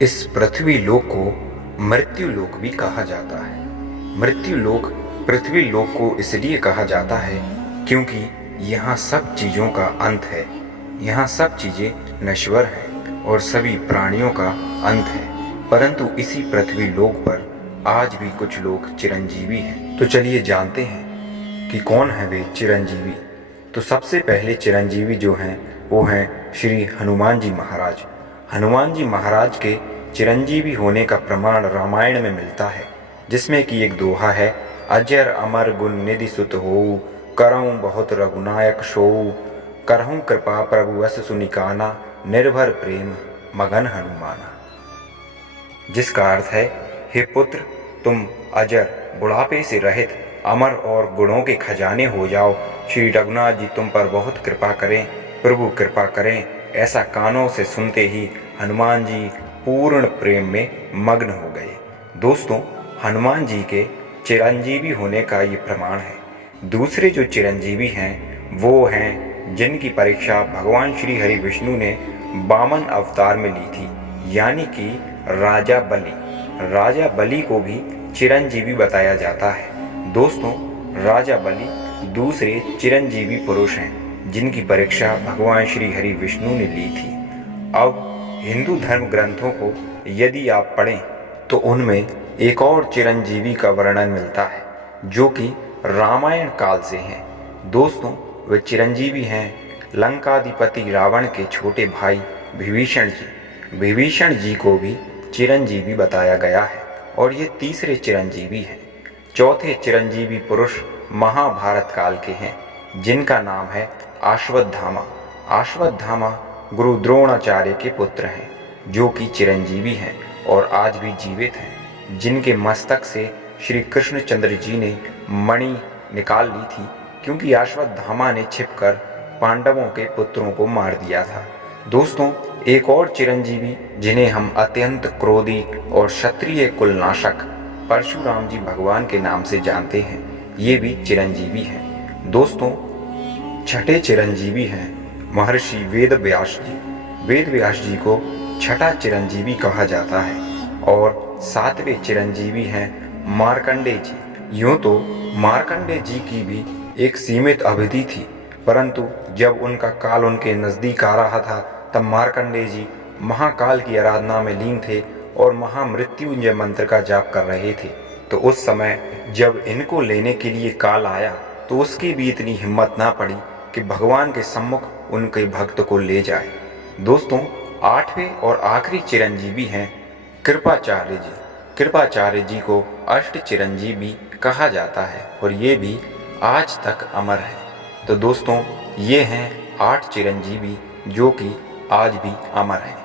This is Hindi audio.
इस पृथ्वी लोक को मृत्यु लोक भी कहा जाता है। मृत्यु लोक पृथ्वी लोक को इसलिए कहा जाता है क्योंकि यहाँ सब चीज़ों का अंत है। यहाँ सब चीज़ें नश्वर हैं और सभी प्राणियों का अंत है। परंतु इसी पृथ्वी लोक पर आज भी कुछ लोग चिरंजीवी हैं। तो चलिए जानते हैं कि कौन है वे चिरंजीवी। तो सबसे पहले चिरंजीवी जो हैं वो हैं श्री हनुमान जी महाराज। हनुमान जी महाराज के चिरंजीवी होने का प्रमाण रामायण में मिलता है, जिसमें कि एक दोहा है, अजर अमर गुण निधि सुत होऊ, करऊं बहुत रघुनायक सोऊ, करहूं कृपा प्रभु अस सुनिकाना, निर्भर प्रेम मगन हनुमाना। जिसका अर्थ है, हे पुत्र, तुम अजर बुढ़ापे से रहित अमर और गुणों के खजाने हो जाओ। श्री रघुनाथ जी तुम पर बहुत कृपा करें, प्रभु कृपा करें। ऐसा कानों से सुनते ही हनुमान जी पूर्ण प्रेम में मग्न हो गए। दोस्तों, हनुमान जी के चिरंजीवी होने का ये प्रमाण है। दूसरे जो चिरंजीवी हैं वो हैं जिनकी परीक्षा भगवान श्री हरि विष्णु ने वामन अवतार में ली थी, यानी कि राजा बलि। राजा बलि को भी चिरंजीवी बताया जाता है। दोस्तों, राजा बलि दूसरे चिरंजीवी पुरुष हैं जिनकी परीक्षा भगवान श्री हरि विष्णु ने ली थी। अब हिंदू धर्म ग्रंथों को यदि आप पढ़ें तो उनमें एक और चिरंजीवी का वर्णन मिलता है जो कि रामायण काल से हैं। दोस्तों, वे चिरंजीवी हैं लंकाधिपति रावण के छोटे भाई विभीषण जी। विभीषण जी को भी चिरंजीवी बताया गया है और ये तीसरे चिरंजीवी हैं। चौथे चिरंजीवी पुरुष महाभारत काल के हैं जिनका नाम है अश्वत्थामा। अश्वत्थामा गुरु द्रोणाचार्य के पुत्र हैं जो कि चिरंजीवी हैं और आज भी जीवित हैं, जिनके मस्तक से श्री कृष्णचंद्र जी ने मणि निकाल ली थी क्योंकि अश्वत्थामा ने छिपकर पांडवों के पुत्रों को मार दिया था। दोस्तों, एक और चिरंजीवी जिन्हें हम अत्यंत क्रोधी और क्षत्रिय कुलनाशक परशुराम जी भगवान के नाम से जानते हैं, ये भी चिरंजीवी हैं। दोस्तों, छठे चिरंजीवी हैं महर्षि वेद व्यास जी। वेद व्यास जी को छठा चिरंजीवी कहा जाता है और सातवें चिरंजीवी हैं मार्कंडेय जी। यूँ तो मार्कंडेय जी की भी एक सीमित अवधि थी, परंतु जब उनका काल उनके नज़दीक आ रहा था तब मार्कंडेय जी महाकाल की आराधना में लीन थे और महामृत्युंजय मंत्र का जाप कर रहे थे। तो उस समय जब इनको लेने के लिए काल आया तो उसकी भी इतनी हिम्मत ना पड़ी कि भगवान के सम्मुख उनके भक्त को ले जाए। दोस्तों, आठवें और आखिरी चिरंजीवी हैं कृपाचार्य जी। कृपाचार्य जी को अष्ट चिरंजीवी कहा जाता है और ये भी आज तक अमर है। तो दोस्तों, ये हैं 8 चिरंजीवी जो कि आज भी अमर हैं।